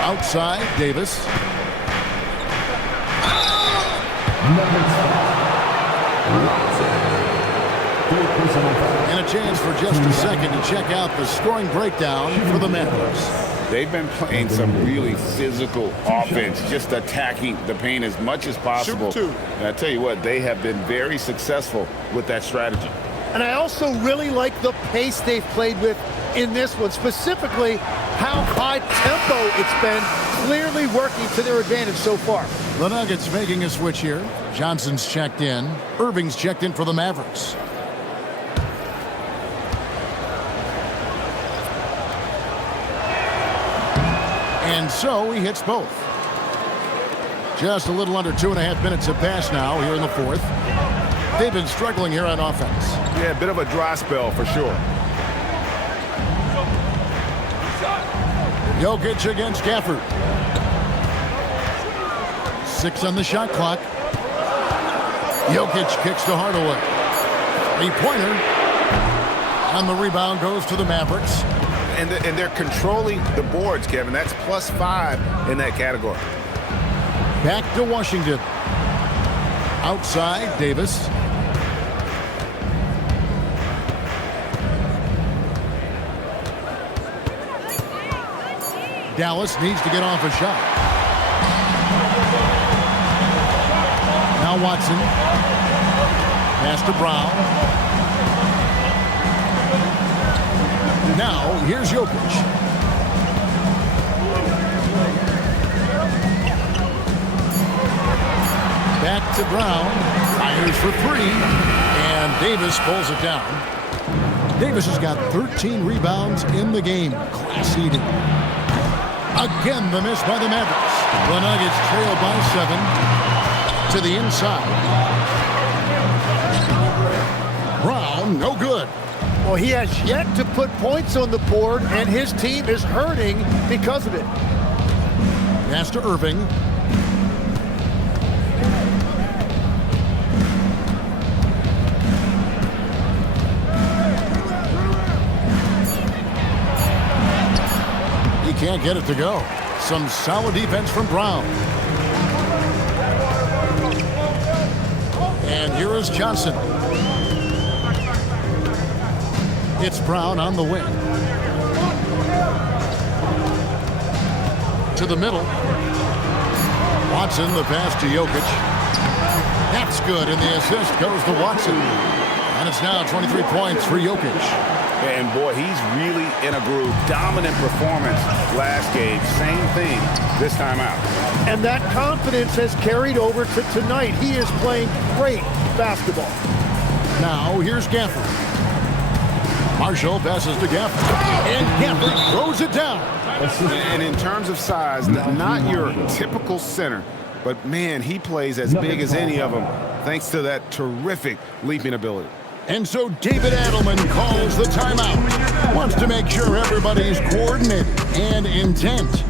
Outside, Davis. And a chance for just a second to check out the scoring breakdown for the Mavericks. They've been playing some really physical offense, just attacking the paint as much as possible. And I tell you what, they have been very successful with that strategy. And I also really like the pace they've played with in this one, specifically how high tempo it's been, clearly working to their advantage so far. The Nuggets making a switch here. Johnson's checked in. Irving's checked in for the Mavericks. And so he hits both. Just a little under 2.5 minutes have passed now here in the fourth. They've been struggling here on offense. Yeah, a bit of a dry spell for sure. Jokic against Gafford. 6 on the shot clock. Jokic kicks to Hardaway. 3-pointer. And the rebound goes to the Mavericks. And they're controlling the boards, Kevin. That's +5 in that category. Back to Washington. Outside, Davis. Dallas needs to get off a shot. Now Watson. Pass to Brown. Now here's Jokic. Back to Brown. Fires for 3. And Davis pulls it down. Davis has got 13 rebounds in the game. Class eating. Again, the miss by the Mavericks. The Nuggets trail by 7 to the inside. Brown, no good. Well, he has yet to put points on the board, and his team is hurting because of it. Pass to Irving. Can't get it to go. Some solid defense from Brown. And here is Johnson. It's Brown on the wing. To the middle. Watson, the pass to Jokic. That's good, and the assist goes to Watson. And it's now 23 points for Jokic. And boy, he's really in a groove. Dominant performance last game. Same thing this time out. And that confidence has carried over to tonight. He is playing great basketball. Now here's Gafford. Marshall passes to Gafford. And Gafford throws it down. And in terms of size, not your typical center, but man, he plays as big as any of them thanks to that terrific leaping ability. And so David Adelman calls the timeout. Wants to make sure everybody's coordinated and intent.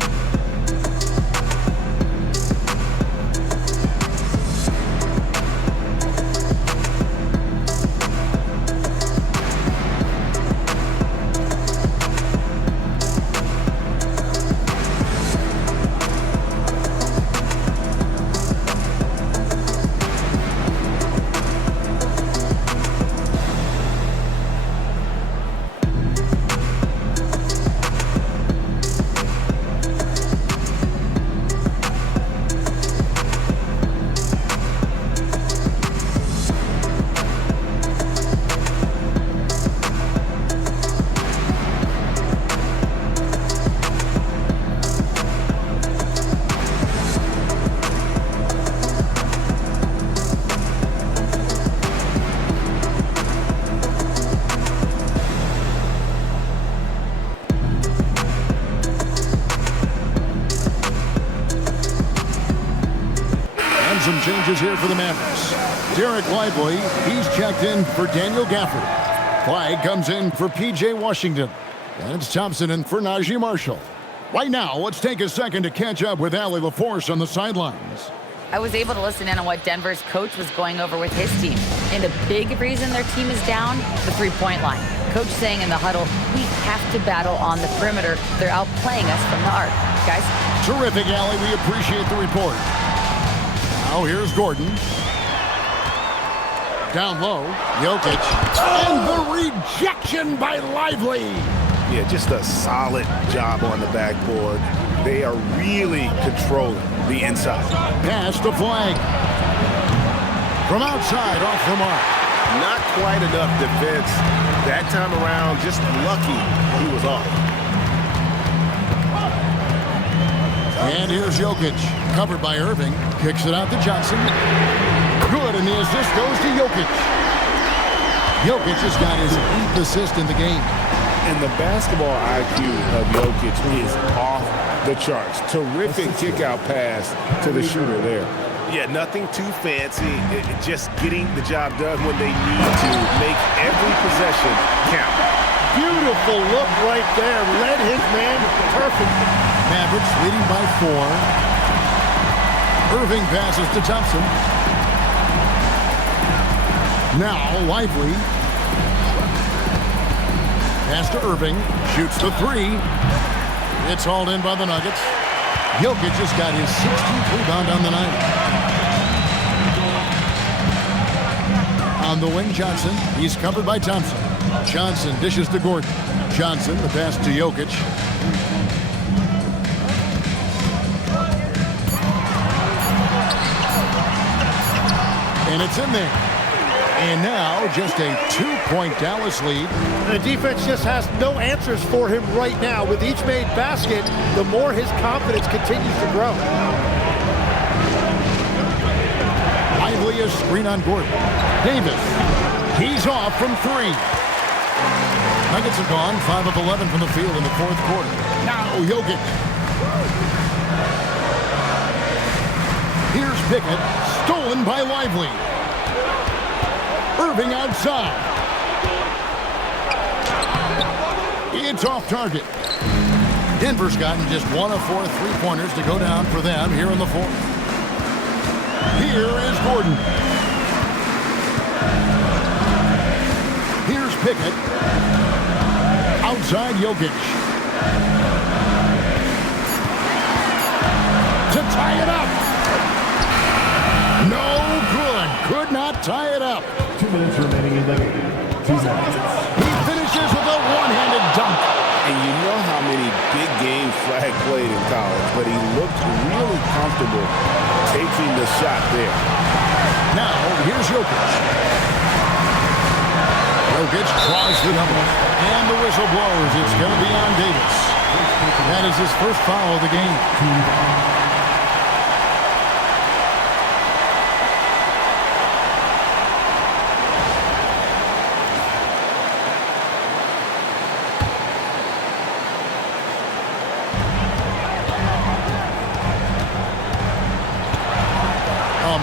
Some changes here for the Mavericks. Derek Lively, he's checked in for Daniel Gafford. Flag comes in for P.J. Washington. And it's Thompson in for Najee Marshall. Right now, let's take a second to catch up with Allie LaForce on the sidelines. I was able to listen in on what Denver's coach was going over with his team. And a big reason their team is down, the three-point line. Coach saying in the huddle, we have to battle on the perimeter. They're outplaying us from the arc. Guys? Terrific, Allie. We appreciate the report. Now here's Gordon. Down low, Jokic. And the rejection by Lively. Yeah, just a solid job on the backboard. They are really controlling the inside. Pass to Flag. From outside, off the mark. Not quite enough defense. That time around, just lucky he was off. And here's Jokic, covered by Irving. Kicks it out to Johnson. Good, and the assist goes to Jokic. Jokic has got his 8th assist in the game. And the basketball IQ of Jokic is off the charts. Terrific kick-out pass to the shooter there. Yeah, nothing too fancy. Just getting the job done when they need to. Make every possession count. Beautiful look right there. Led his man perfectly. Mavericks leading by 4. Irving passes to Thompson. Now Lively. Pass to Irving. Shoots the 3. It's hauled in by the Nuggets. Jokic just got his 16th rebound on the night. On the wing, Johnson. He's covered by Thompson. Johnson dishes to Gordon. Johnson, the pass to Jokic. And it's in there. And now just a 2-point Dallas lead. The defense just has no answers for him right now. With each made basket, the more his confidence continues to grow. Lively a screen on Gordon. Davis. He's off from 3. Nuggets are gone 5 of 11 from the field in the 4th quarter. Now Jokic. Here's Pickett. Stolen by Lively. Irving outside. It's off target. Denver's gotten just 1 of 4 3-pointers to go down for them here in the 4th. Here is Gordon. Here's Pickett. Outside Jokic. To tie it up. No good. Could not tie it up. 2 minutes remaining in the game. 2 seconds. He finishes with a one-handed dunk. And you know how many big games Flag played in college, but he looked really comfortable taking the shot there. Now, here's Jokic. Jokic draws the double. And the whistle blows. It's going to be on Davis. That is his first foul of the game.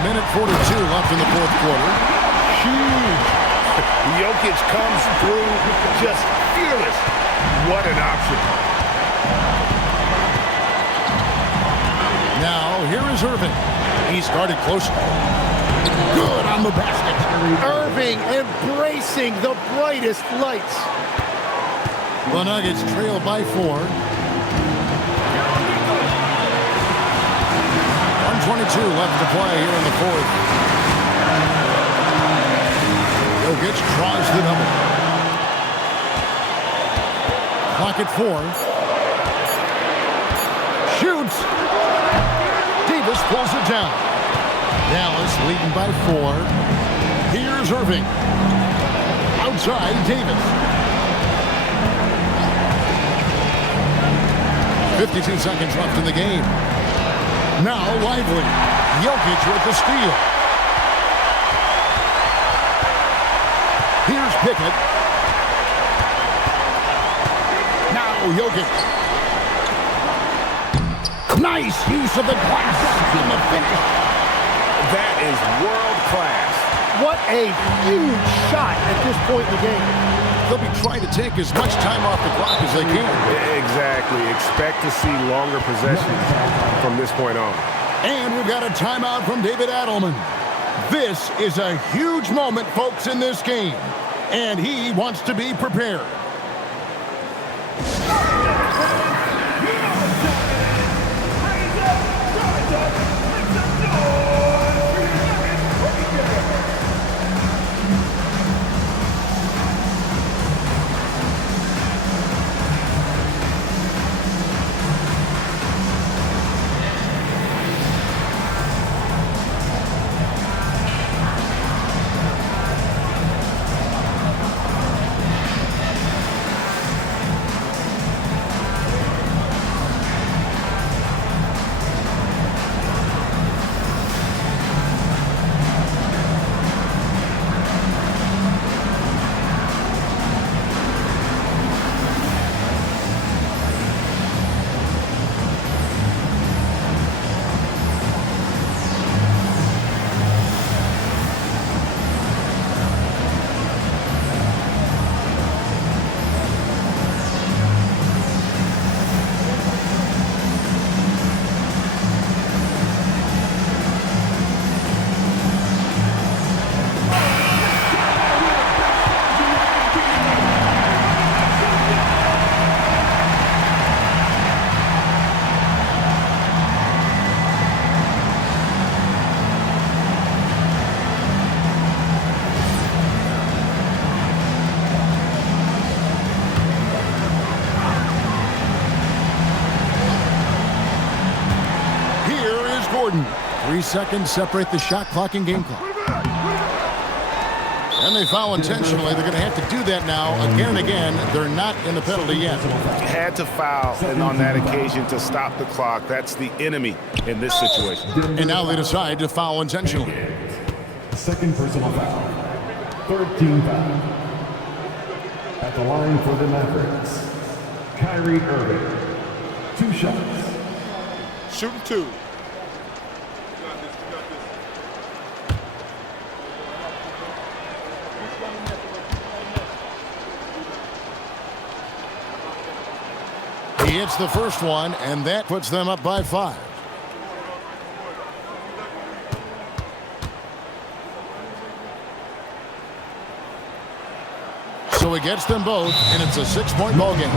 Minute 42 left in the 4th quarter. Huge. Jokic comes through just fearless. What an option. Now, here is Irving. He started close. Good on the basket. Irving embracing the brightest lights. The Nuggets trail by 4. 1:22 left to play here in the 4th. Jokic draws the double. Clock at 4. Shoots. Davis pulls it down. Dallas leading by 4. Here's Irving. Outside Davis. 52 seconds left in the game. Now Lively. Jokic with the steal. Here's Pickett. Now Jokic. Nice use of the glass on the finish. That is world class. What a huge shot at this point in the game. They'll be trying to take as much time off the clock as they can. Exactly. Expect to see longer possessions from this point on. And we've got a timeout from David Adelman. This is a huge moment, folks, in this game. And he wants to be prepared. Jordan. 3 seconds separate the shot clock and game clock. And they foul intentionally. They're going to have to do that now again and again. They're not in the penalty yet. Had to foul and on that occasion to stop the clock. That's the enemy in this situation. And now they decide to foul intentionally. Second personal foul. Third team foul. At the line for the Mavericks, Kyrie Irving. 2 shots. Shooting 2. He hits the first one, and that puts them up by 5. So he gets them both, and it's a 6-point ball game.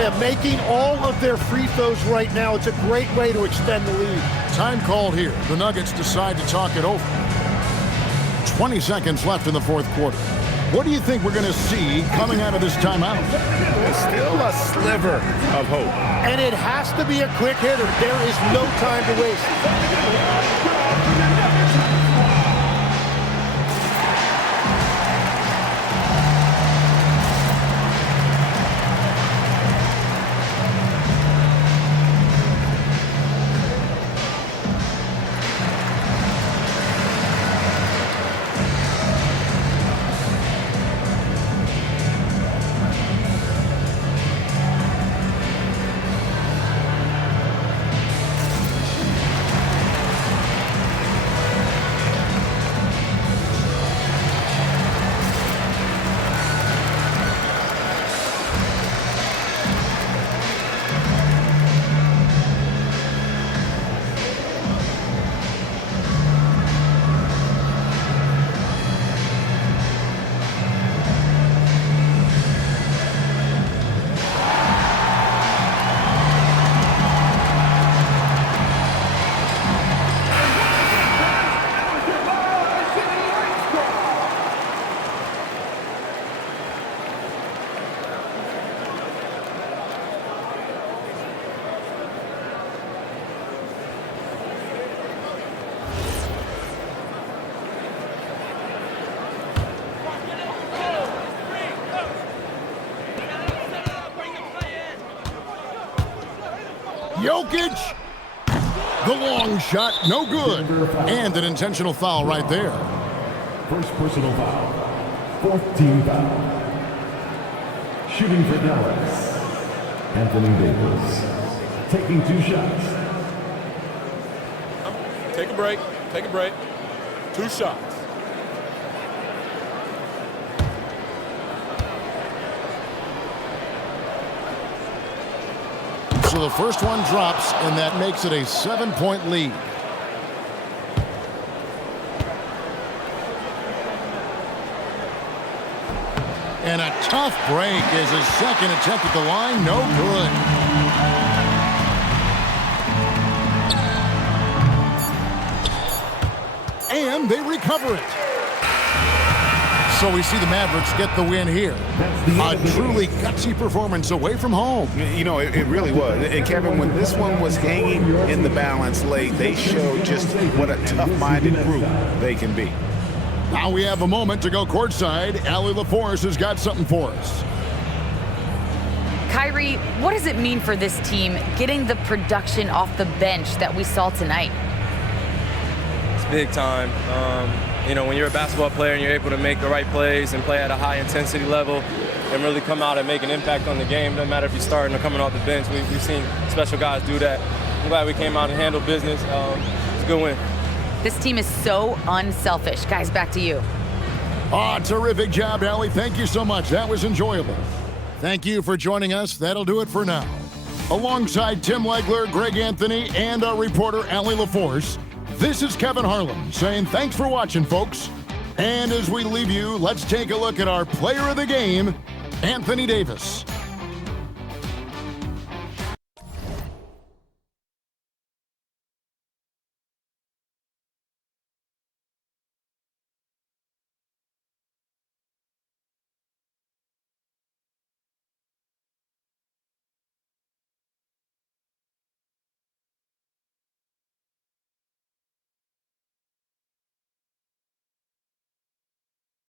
Yeah, making all of their free throws right now, it's a great way to extend the lead. Time called here. The Nuggets decide to talk it over. 20 seconds left in the fourth quarter. What do you think we're going to see coming out of this timeout? There's still a sliver of hope. And it has to be a quick hitter. There is no time to waste. Jokic, the long shot, no good. And an intentional foul right there. First personal foul. Fourth team foul. Shooting for Dallas, Anthony Davis. Taking 2 shots. Take a break. Take a break. 2 shots. So the first one drops, and that makes it a 7-point lead. And a tough break is his second attempt at the line. No good. And they recover it. So we see the Mavericks get the win here. A truly gutsy performance away from home. You know, it really was. And Kevin, when this one was hanging in the balance late, they showed just what a tough-minded group they can be. Now we have a moment to go courtside. Allie LaForce has got something for us. Kyrie, what does it mean for this team getting the production off the bench that we saw tonight? It's big time. You know, when you're a basketball player and you're able to make the right plays and play at a high intensity level and really come out and make an impact on the game, doesn't matter if you're starting or coming off the bench. We've seen special guys do that. I'm glad we came out and handled business. It's a good win. This team is so unselfish. Guys, back to you. Terrific job, Allie. Thank you so much. That was enjoyable. Thank you for joining us. That'll do it for now. Alongside Tim Legler, Greg Anthony, and our reporter, Allie LaForce, this is Kevin Harlan saying thanks for watching, folks. And as we leave you, let's take a look at our player of the game, Anthony Davis.